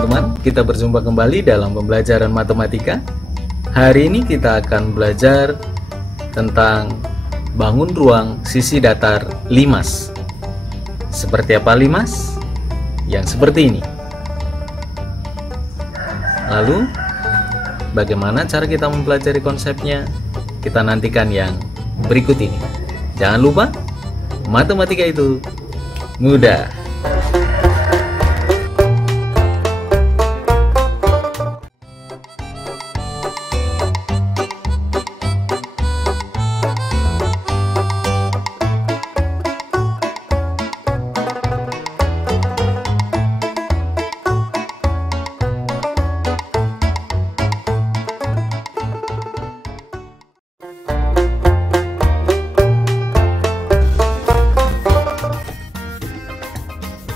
teman-teman, kita berjumpa kembali dalam pembelajaran matematika. Hari ini kita akan belajar tentang bangun ruang sisi datar limas. Seperti apa limas? Yang seperti ini. Lalu, bagaimana cara kita mempelajari konsepnya? Kita nantikan yang berikut ini. Jangan lupa, matematika itu mudah.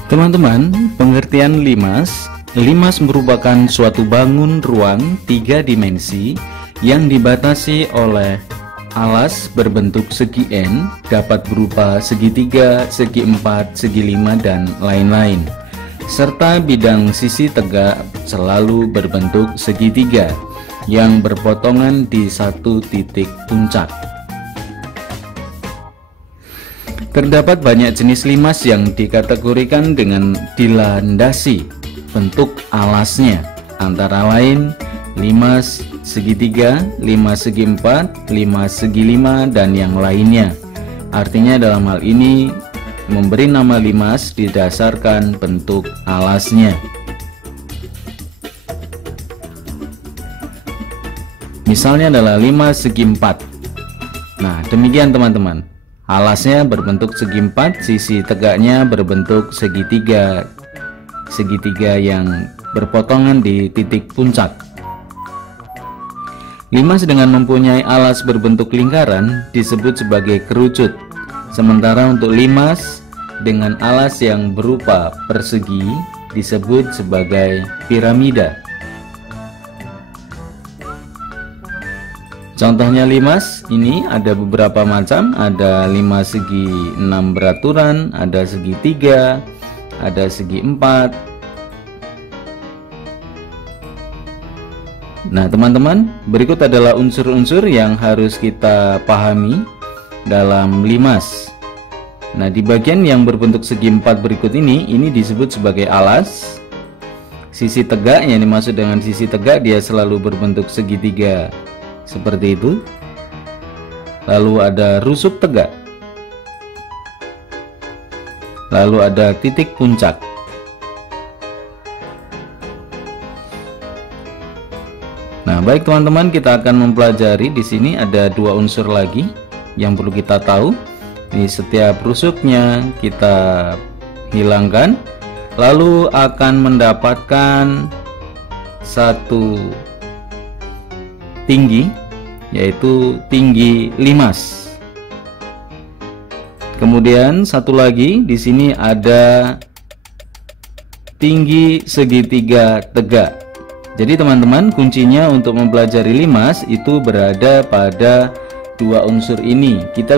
Teman-teman, pengertian limas. Limas merupakan suatu bangun ruang 3 dimensi yang dibatasi oleh alas berbentuk segi N, dapat berupa segitiga, segi 4, segi 5, dan lain-lain. Serta bidang sisi tegak selalu berbentuk segitiga yang berpotongan di satu titik puncak. Terdapat banyak jenis limas yang dikategorikan dengan dilandasi bentuk alasnya, antara lain limas segitiga, limas segi 4, limas segi 5, dan yang lainnya. Artinya dalam hal ini memberi nama limas didasarkan bentuk alasnya. Misalnya adalah limas segi 4. Nah, demikian teman-teman. Alasnya berbentuk segi 4, sisi tegaknya berbentuk segitiga. Segitiga yang berpotongan di titik puncak. Limas dengan mempunyai alas berbentuk lingkaran disebut sebagai kerucut. Sementara untuk limas dengan alas yang berupa persegi disebut sebagai piramida. Contohnya limas ini ada beberapa macam, ada limas segi 6 beraturan, ada segi 3, ada segi 4. Nah teman-teman, berikut adalah unsur-unsur yang harus kita pahami dalam limas. Nah di bagian yang berbentuk segi 4 berikut ini disebut sebagai alas. Sisi tegak, yang dimaksud dengan sisi tegak, dia selalu berbentuk segitiga seperti itu. Lalu ada rusuk tegak, lalu ada titik puncak. Nah, baik teman-teman, kita akan mempelajari di sini ada 2 unsur lagi yang perlu kita tahu. Di setiap rusuknya kita hilangkan, lalu akan mendapatkan satu tinggi, yaitu tinggi limas. Kemudian satu lagi di sini ada tinggi segitiga tegak. Jadi teman-teman, kuncinya untuk mempelajari limas itu berada pada 2 unsur ini. Kita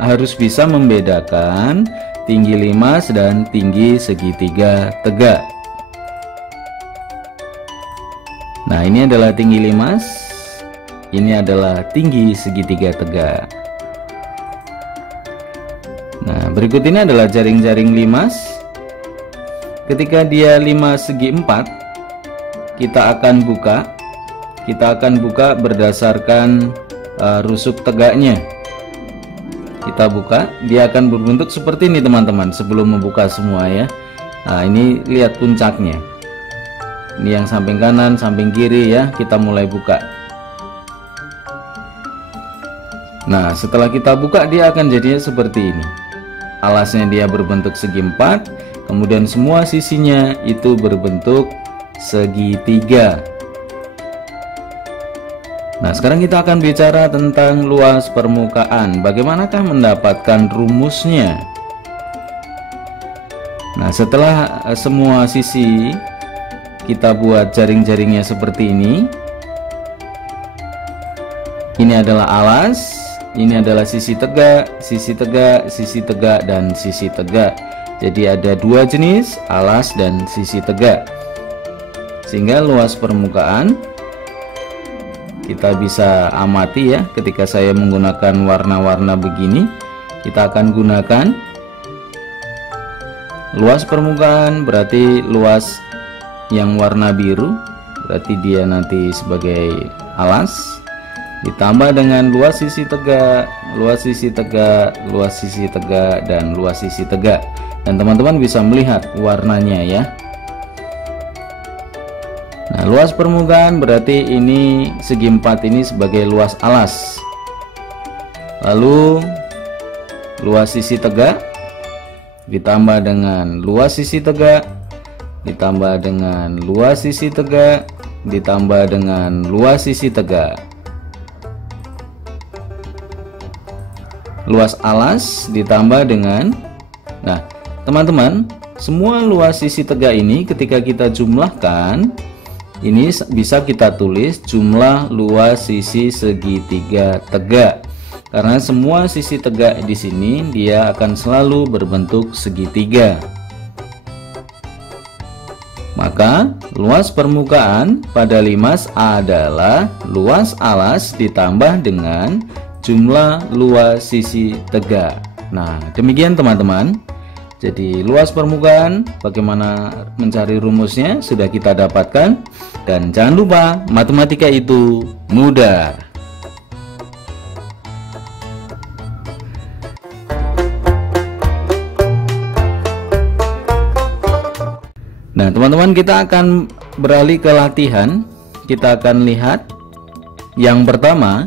harus bisa membedakan tinggi limas dan tinggi segitiga tegak. Nah, ini adalah tinggi limas. Ini adalah tinggi segitiga tegak. Nah, berikut ini adalah jaring-jaring limas. Ketika dia limas segi 4, kita akan buka berdasarkan rusuk tegaknya. Kita buka, dia akan berbentuk seperti ini teman-teman. Sebelum membuka semua ya. Nah, ini lihat puncaknya. Ini yang samping kanan, samping kiri ya. Kita mulai buka. Nah, setelah kita buka, dia akan jadinya seperti ini. Alasnya dia berbentuk segi 4, kemudian semua sisinya itu berbentuk segitiga. Nah, sekarang kita akan bicara tentang luas permukaan. Bagaimanakah mendapatkan rumusnya? Nah, setelah semua sisi kita buat jaring-jaringnya seperti ini. Ini adalah alas. Ini adalah sisi tegak, sisi tegak, sisi tegak, dan sisi tegak. Jadi ada 2 jenis, alas dan sisi tegak. Sehingga luas permukaan kita bisa amati ya, ketika saya menggunakan warna-warna begini, kita akan gunakan luas permukaan, berarti luas yang warna biru, berarti dia nanti sebagai alas, ditambah dengan luas sisi tegak, luas sisi tegak, luas sisi tegak, dan luas sisi tegak. Dan teman-teman bisa melihat warnanya ya. Nah, luas permukaan berarti ini segi 4 ini sebagai luas alas. Lalu luas sisi tegak ditambah dengan luas sisi tegak, ditambah dengan luas sisi tegak, ditambah dengan luas sisi tegak. Luas alas ditambah dengan, nah teman-teman, semua luas sisi tegak ini ketika kita jumlahkan, ini bisa kita tulis jumlah luas sisi segitiga tegak, karena semua sisi tegak di sini dia akan selalu berbentuk segitiga. Maka luas permukaan pada limas adalah luas alas ditambah dengan jumlah luas sisi tegak. Nah, demikian teman-teman. Jadi luas permukaan, bagaimana mencari rumusnya sudah kita dapatkan. Dan jangan lupa, matematika itu mudah. Nah teman-teman, kita akan beralih ke latihan. Kita akan lihat yang pertama,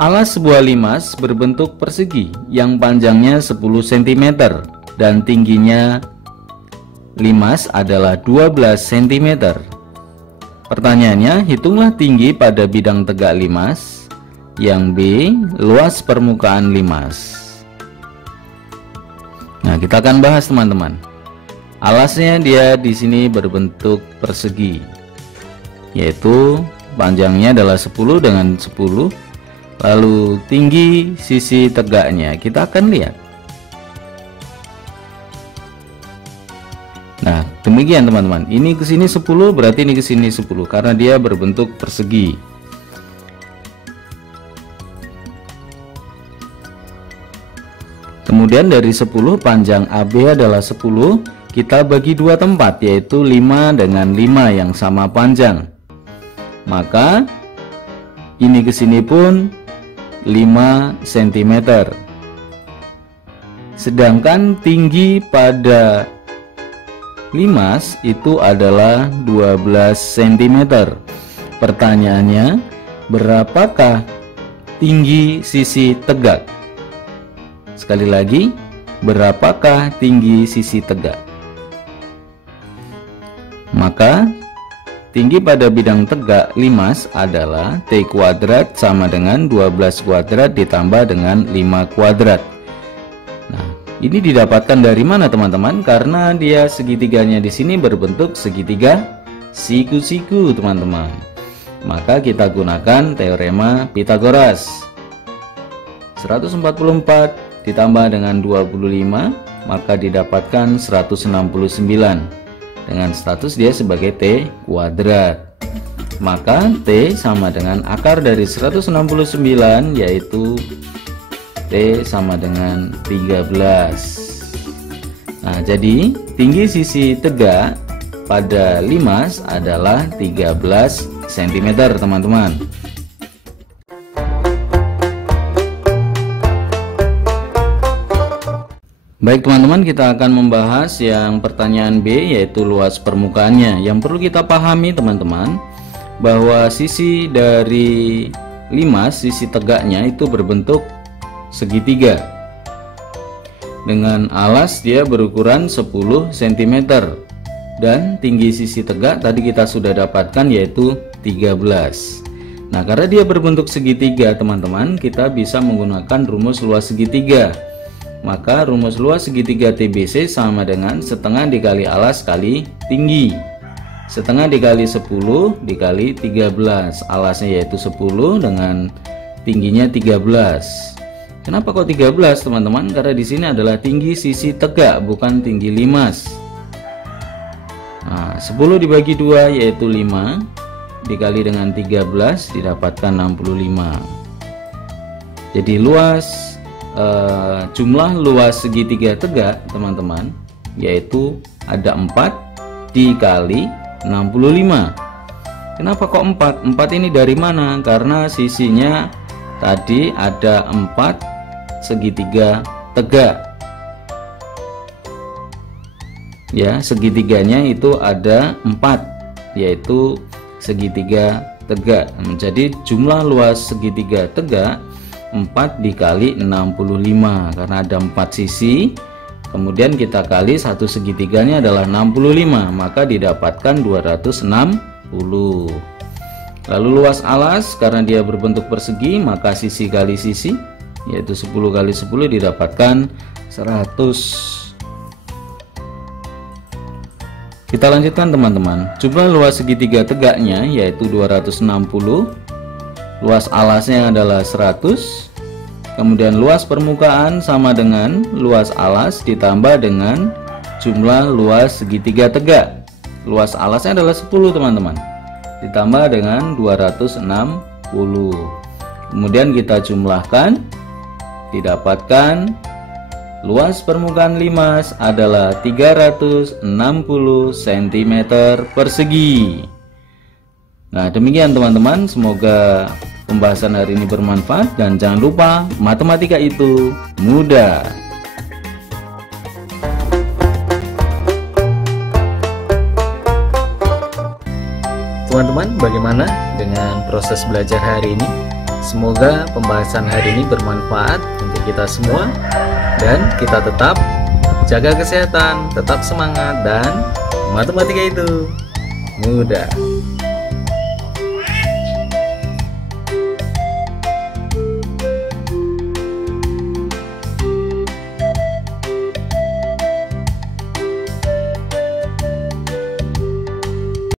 alas sebuah limas berbentuk persegi yang panjangnya 10 cm dan tingginya limas adalah 12 cm. Pertanyaannya, hitunglah tinggi pada bidang tegak limas. Yang B, luas permukaan limas. Nah, kita akan bahas teman-teman. Alasnya dia di sini berbentuk persegi, yaitu panjangnya adalah 10 dengan 10. Lalu tinggi sisi tegaknya kita akan lihat. Nah, demikian teman-teman. Ini ke sini 10, berarti ini ke sini 10 karena dia berbentuk persegi. Kemudian dari 10 panjang AB adalah 10, kita bagi dua tempat, yaitu 5 dengan 5 yang sama panjang. Maka ini ke sini pun 5 cm. Sedangkan tinggi pada limas itu adalah 12 cm. Pertanyaannya, berapakah tinggi sisi tegak? Sekali lagi, berapakah tinggi sisi tegak? Maka tinggi pada bidang tegak limas adalah T kuadrat sama dengan 12 kuadrat ditambah dengan 5 kuadrat. Nah, ini didapatkan dari mana teman-teman? Karena dia segitiganya di sini berbentuk segitiga siku-siku teman-teman. Maka kita gunakan teorema Pythagoras. 144 ditambah dengan 25 maka didapatkan 169. Dengan status dia sebagai T kuadrat. Maka T sama dengan akar dari 169, yaitu T sama dengan 13. Nah, jadi tinggi sisi tegak pada limas adalah 13 cm teman-teman. Baik teman-teman, kita akan membahas yang pertanyaan B, yaitu luas permukaannya. Yang perlu kita pahami teman-teman, bahwa sisi dari limas, sisi tegaknya itu berbentuk segitiga. Dengan alas dia berukuran 10 cm. Dan tinggi sisi tegak tadi kita sudah dapatkan yaitu 13. Nah, karena dia berbentuk segitiga teman-teman, kita bisa menggunakan rumus luas segitiga. Maka rumus luas segitiga TBC sama dengan setengah dikali alas kali tinggi. Setengah dikali 10 dikali 13. Alasnya yaitu 10 dengan tingginya 13. Kenapa kok 13 teman-teman? Karena di sini adalah tinggi sisi tegak, bukan tinggi limas. Nah, 10 dibagi 2 yaitu 5, dikali dengan 13 didapatkan 65. Jadi luas jumlah luas segitiga tegak teman-teman yaitu ada 4 dikali 65. Kenapa kok 4? 4 ini dari mana? Karena sisinya tadi ada 4 segitiga tegak. Ya, segitiganya itu ada 4 yaitu segitiga tegak. Jadi jumlah luas segitiga tegak 4 dikali 65 karena ada 4 sisi. Kemudian kita kali satu segitiganya adalah 65, maka didapatkan 260. Lalu luas alas karena dia berbentuk persegi, maka sisi kali sisi yaitu 10 kali 10 didapatkan 100. Kita lanjutkan teman-teman. Jumlah luas segitiga tegaknya yaitu 260. Luas alasnya adalah 100. Kemudian luas permukaan sama dengan luas alas ditambah dengan jumlah luas segitiga tegak. Luas alasnya adalah 10 teman-teman, ditambah dengan 260. Kemudian kita jumlahkan, didapatkan luas permukaan limas adalah 360 cm persegi. Nah, demikian teman-teman, semoga pembahasan hari ini bermanfaat dan jangan lupa matematika itu mudah. Teman-teman, bagaimana dengan proses belajar hari ini? Semoga pembahasan hari ini bermanfaat untuk kita semua dan kita tetap jaga kesehatan, tetap semangat dan matematika itu mudah.